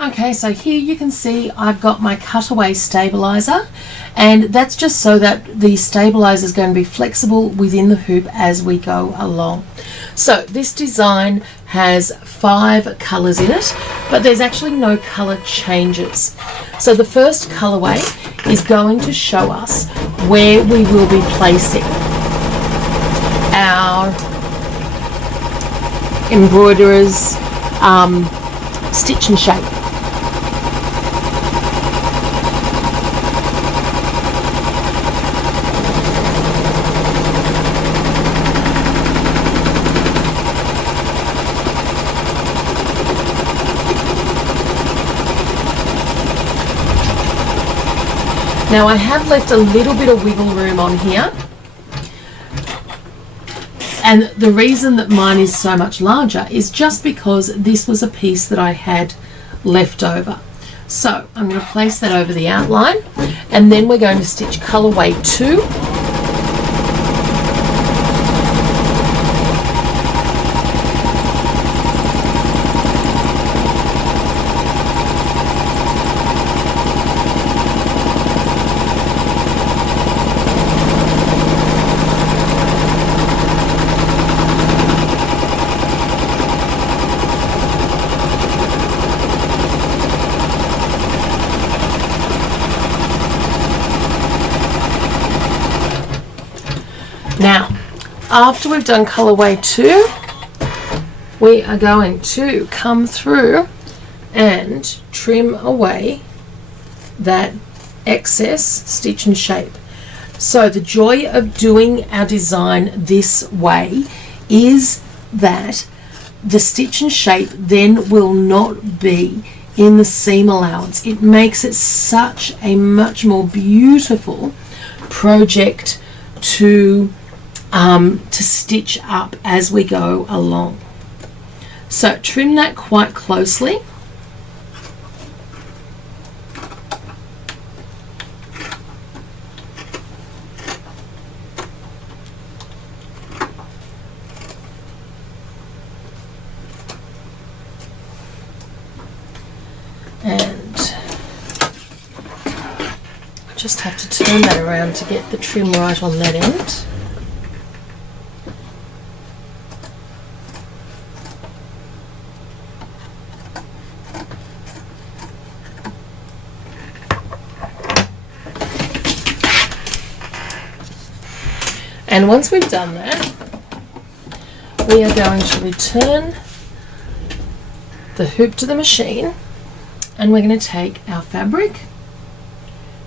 Okay, so here you can see I've got my cutaway stabilizer, and that's just so that the stabilizer is going to be flexible within the hoop as we go along. So this design has 5 colors in it, but there's actually no color changes. So the first colorway is going to show us where we will be placing our embroiderer's stitch and shape. Now I have left a little bit of wiggle room on here, and the reason that mine is so much larger is just because this was a piece that I had left over. So I'm going to place that over the outline, and then we're going to stitch colorway 2. Now, after we've done colorway 2, we are going to come through and trim away that excess stitch and shape. So the joy of doing our design this way is that the stitch and shape then will not be in the seam allowance. It makes it such a much more beautiful project to stitch up as we go along. So trim that quite closely. And I just have to turn that around to get the trim right on that end. And once we've done that, we are going to return the hoop to the machine, and we're going to take our fabric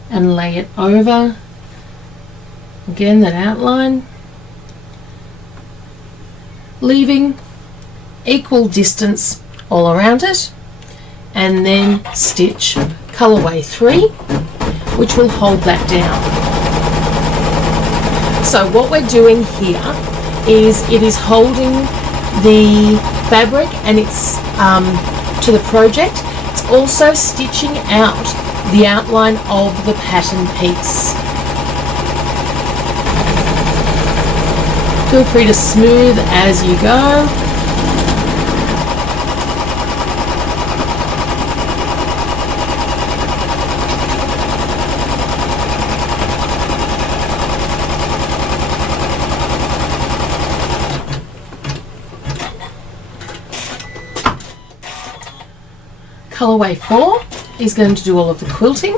and lay it over, again, that outline, leaving equal distance all around it, and then stitch colorway 3, which will hold that down. So what we're doing here is it is holding the fabric and it's to the project. It's also stitching out the outline of the pattern piece. Feel free to smooth as you go. Colorway 4 is going to do all of the quilting.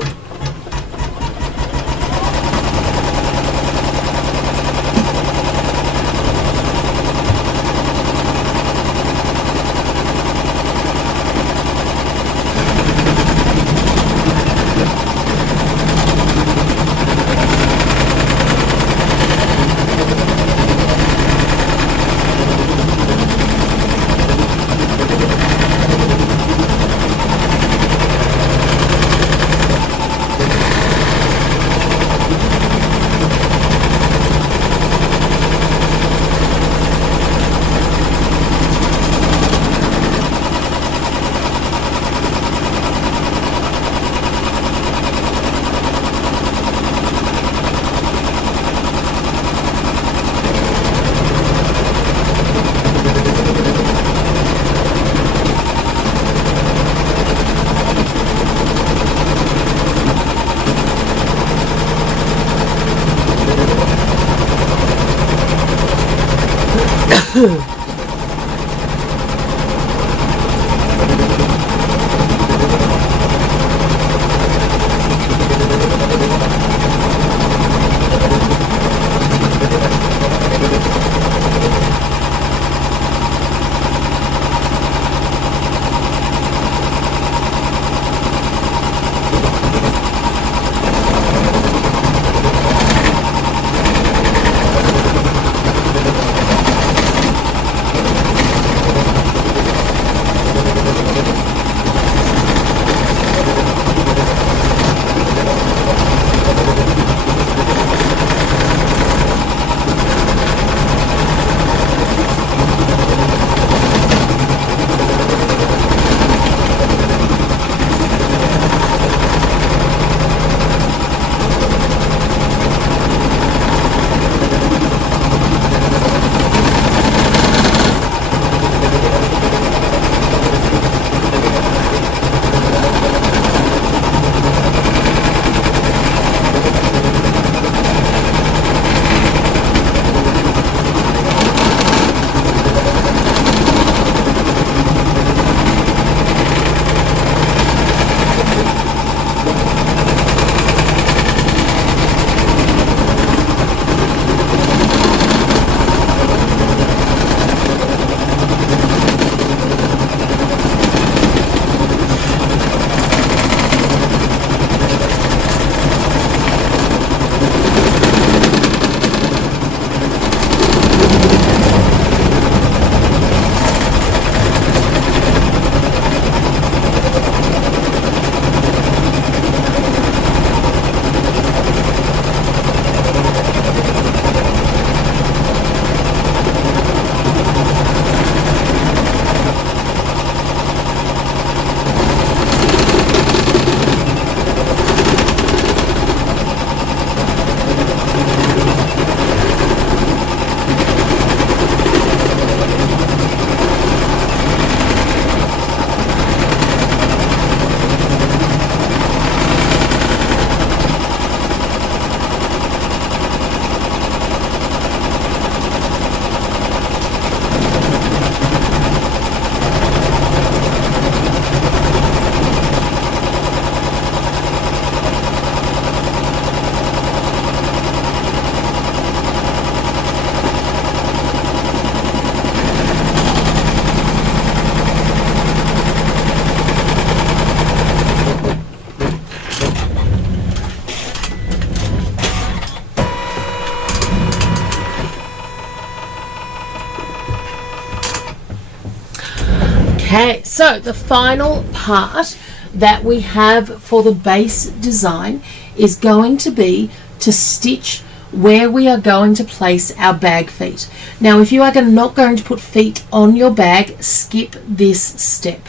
Okay, so the final part that we have for the base design is going to be to stitch where we are going to place our bag feet. Now, if you are not going to put feet on your bag, skip this step.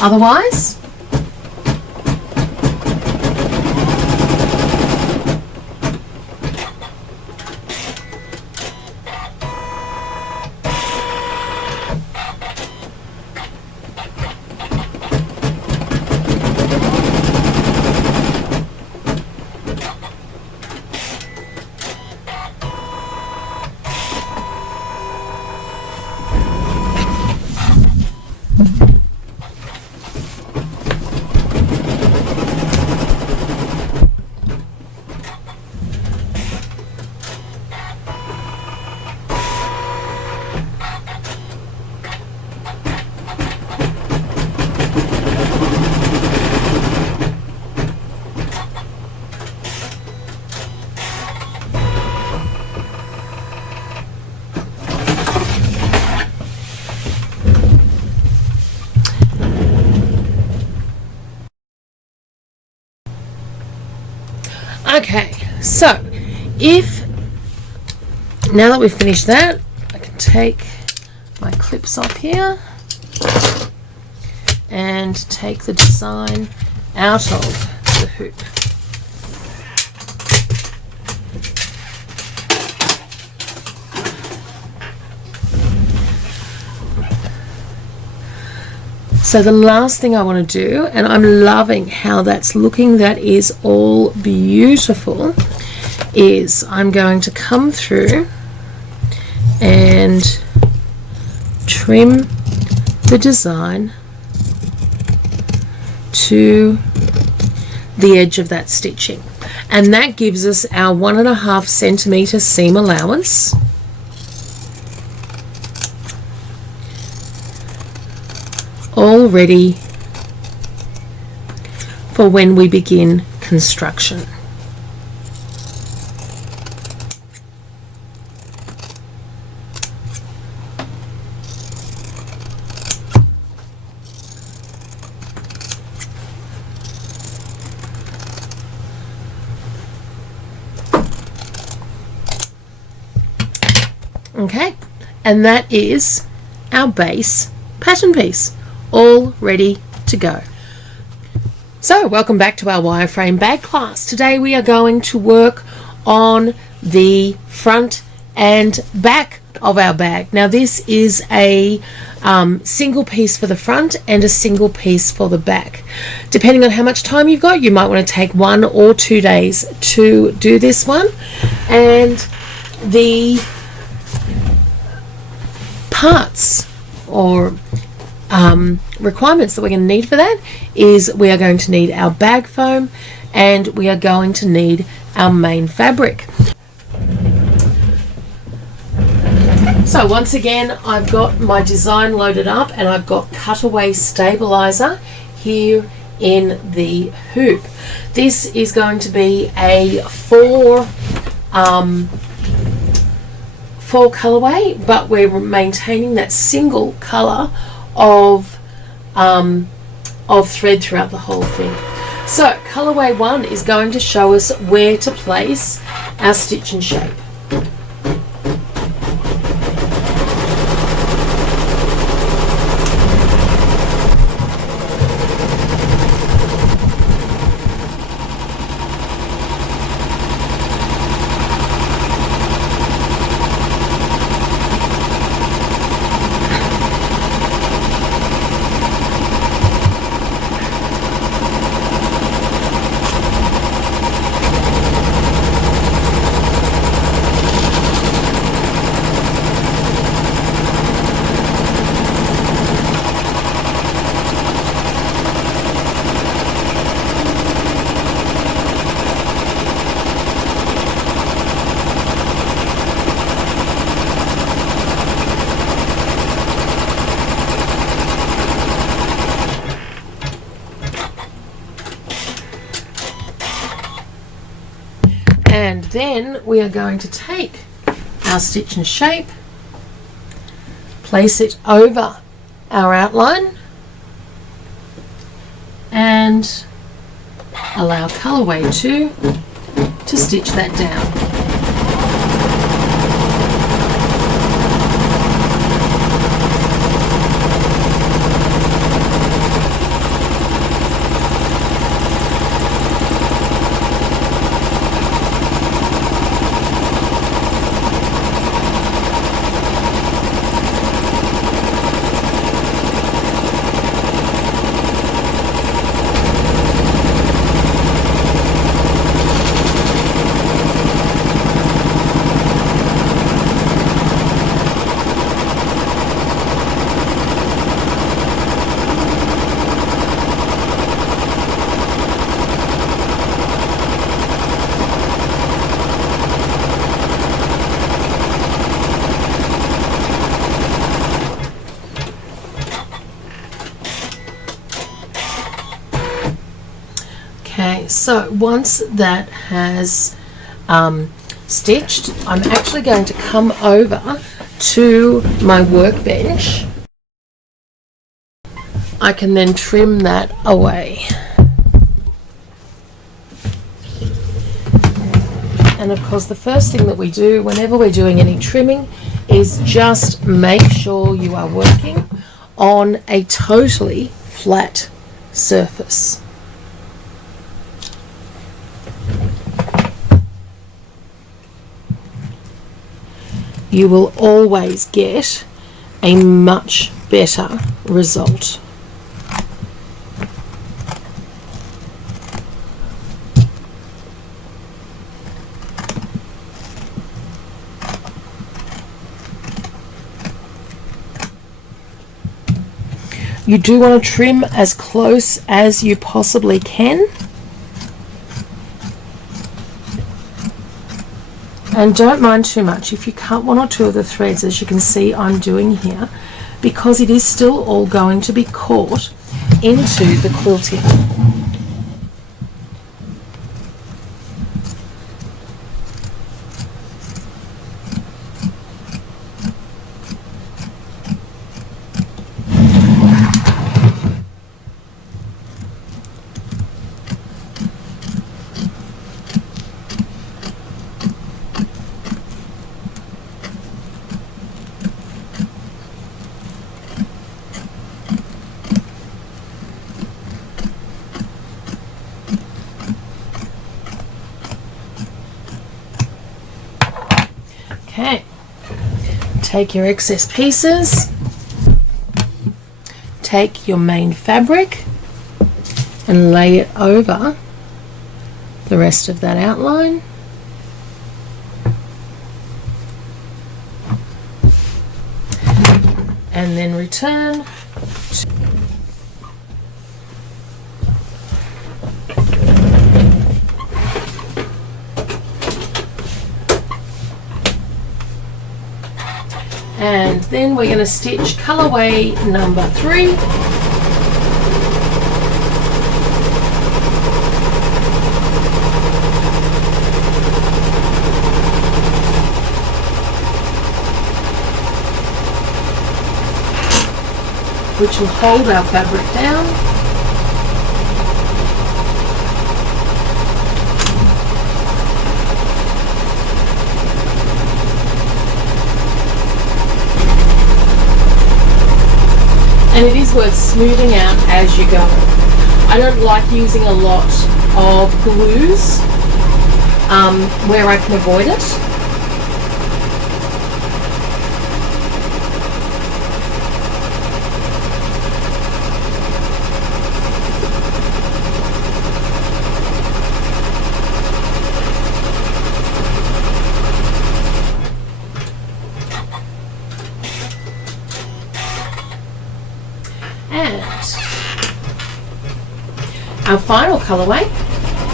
Otherwise, okay, so if now that we've finished that, I can take my clips off here and take the design out of the hoop. So the last thing I want to do, and I'm loving how that's looking, that is all beautiful, is I'm going to come through and trim the design to the edge of that stitching, and that gives us our 1.5 centimeter seam allowance. All ready for when we begin construction. Okay, and that is our base pattern piece, all ready to go. So welcome back to our wireframe bag class. Today we are going to work on the front and back of our bag. Now this is a single piece for the front and a single piece for the back. Depending on how much time you've got, you might want to take 1 or 2 days to do this one. And the parts or requirements that we're going to need for that is we are going to need our bag foam and we are going to need our main fabric. So once again, I've got my design loaded up and I've got cutaway stabilizer here in the hoop. This is going to be a four colorway, but we're maintaining that single color of thread throughout the whole thing. So colorway 1 is going to show us where to place our stitch and shape. And then we are going to take our stitch and shape, place it over our outline and allow colorway 2 to stitch that down. Okay, so once that has stitched, I'm actually going to come over to my workbench. I can then trim that away. And of course, the first thing that we do whenever we're doing any trimming is just make sure you are working on a totally flat surface. You will always get a much better result. You do want to trim as close as you possibly can. And don't mind too much if you cut one or two of the threads, as you can see I'm doing here, because it is still all going to be caught into the quilting. Okay, take your excess pieces, take your main fabric and lay it over the rest of that outline. And then return and then we're going to stitch colorway number 3. Which will hold our fabric down. And it is worth smoothing out as you go. I don't like using a lot of glues where I can avoid it. And our final colorway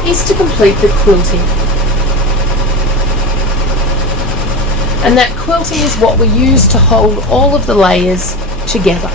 is to complete the quilting. And that quilting is what we use to hold all of the layers together.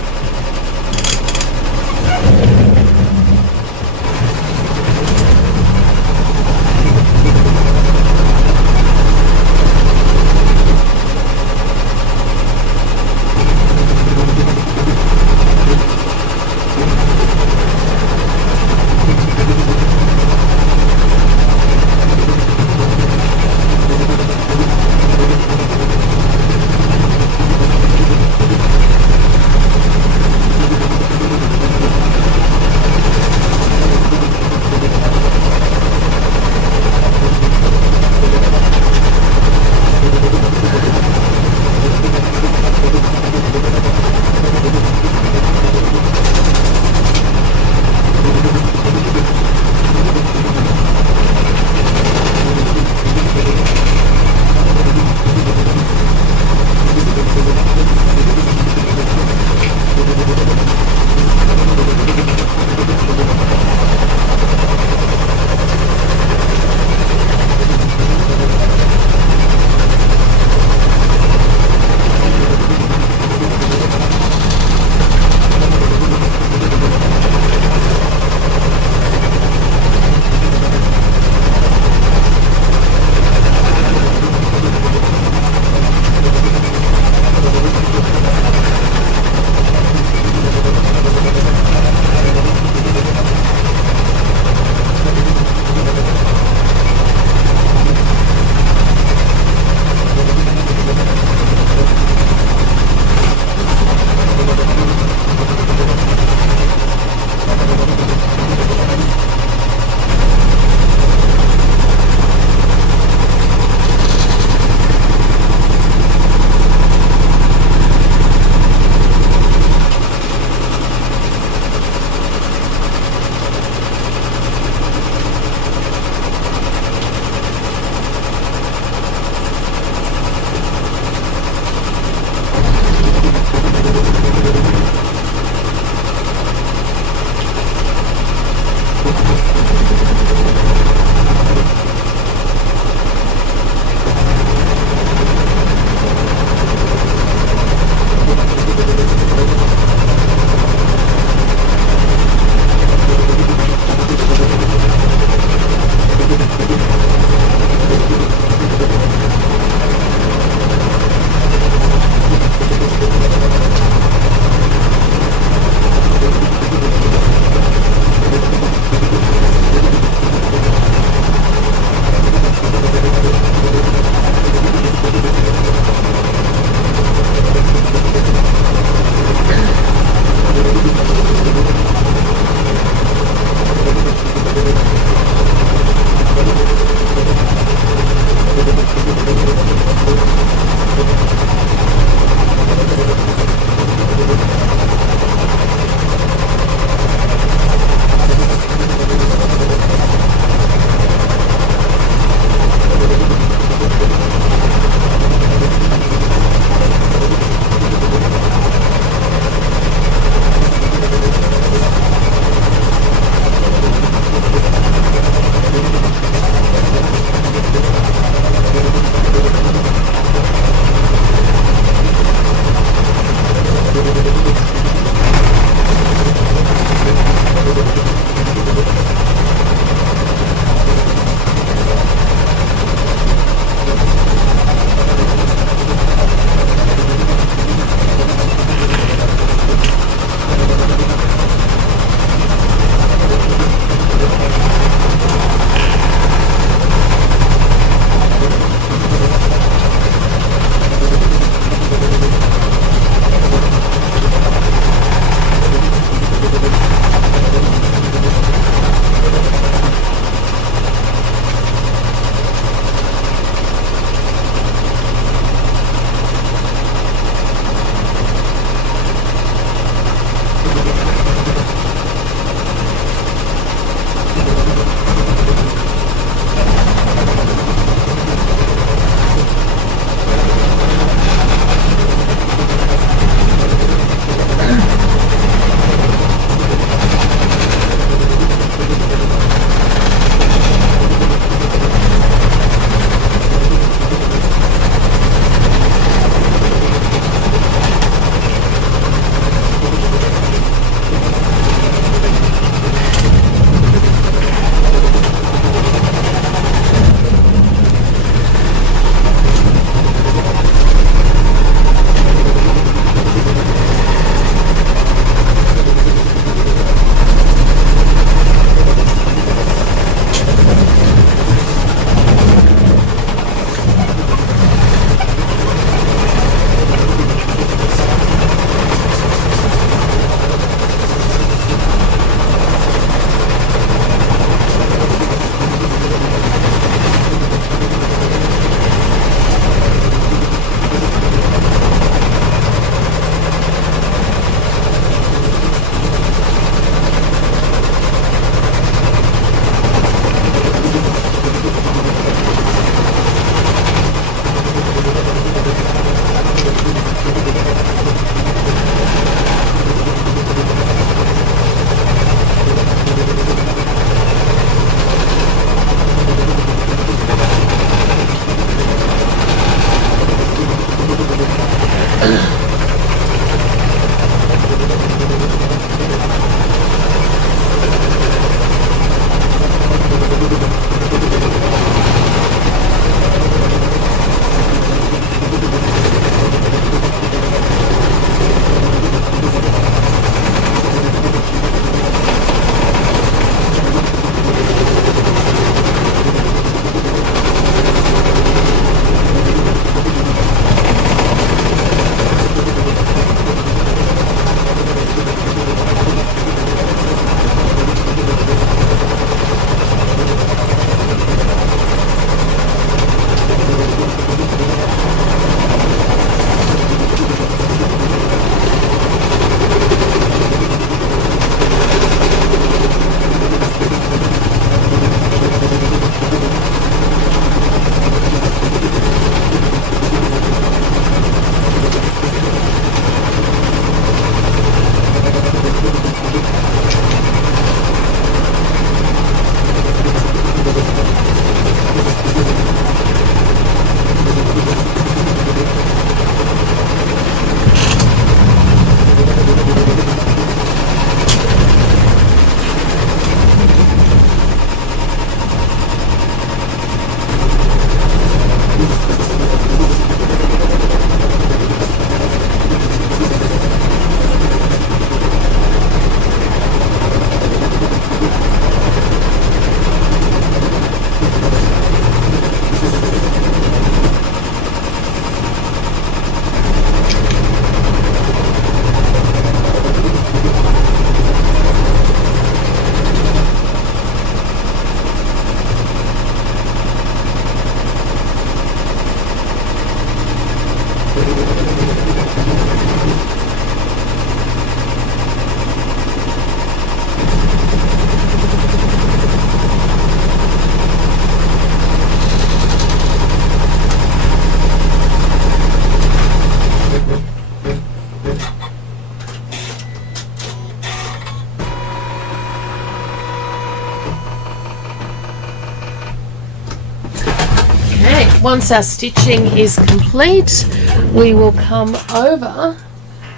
Once our stitching is complete, we will come over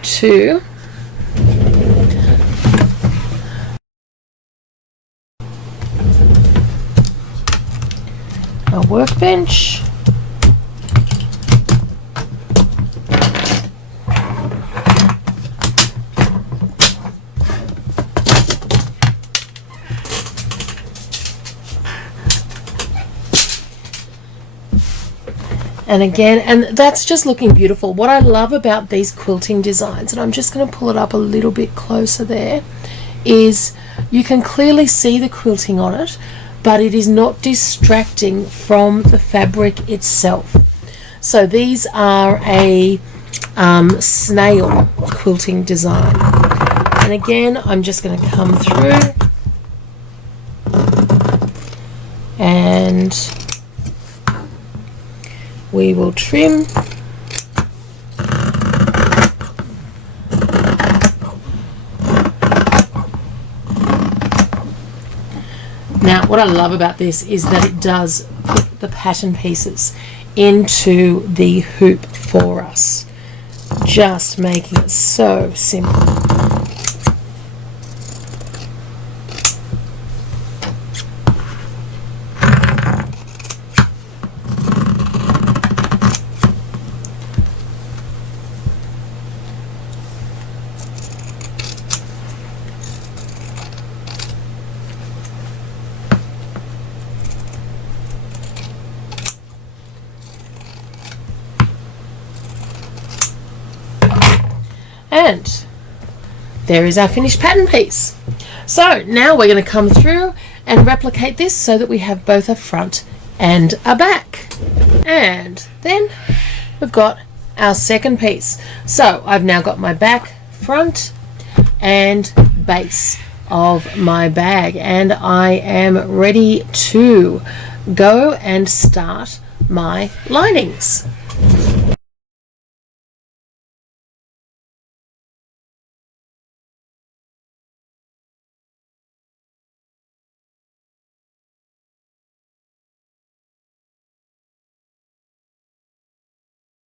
to our workbench. And again, and that's just looking beautiful. What I love about these quilting designs, and I'm just going to pull it up a little bit closer there, is you can clearly see the quilting on it, but it is not distracting from the fabric itself. So these are a snail quilting design. And again, I'm just going to come through and we will trim. Now, what I love about this is that it does put the pattern pieces into the hoop for us, just making it so simple. And there is our finished pattern piece. So now we're going to come through and replicate this so that we have both a front and a back. And then we've got our second piece. So I've now got my back, front and base of my bag, and I am ready to go and start my linings.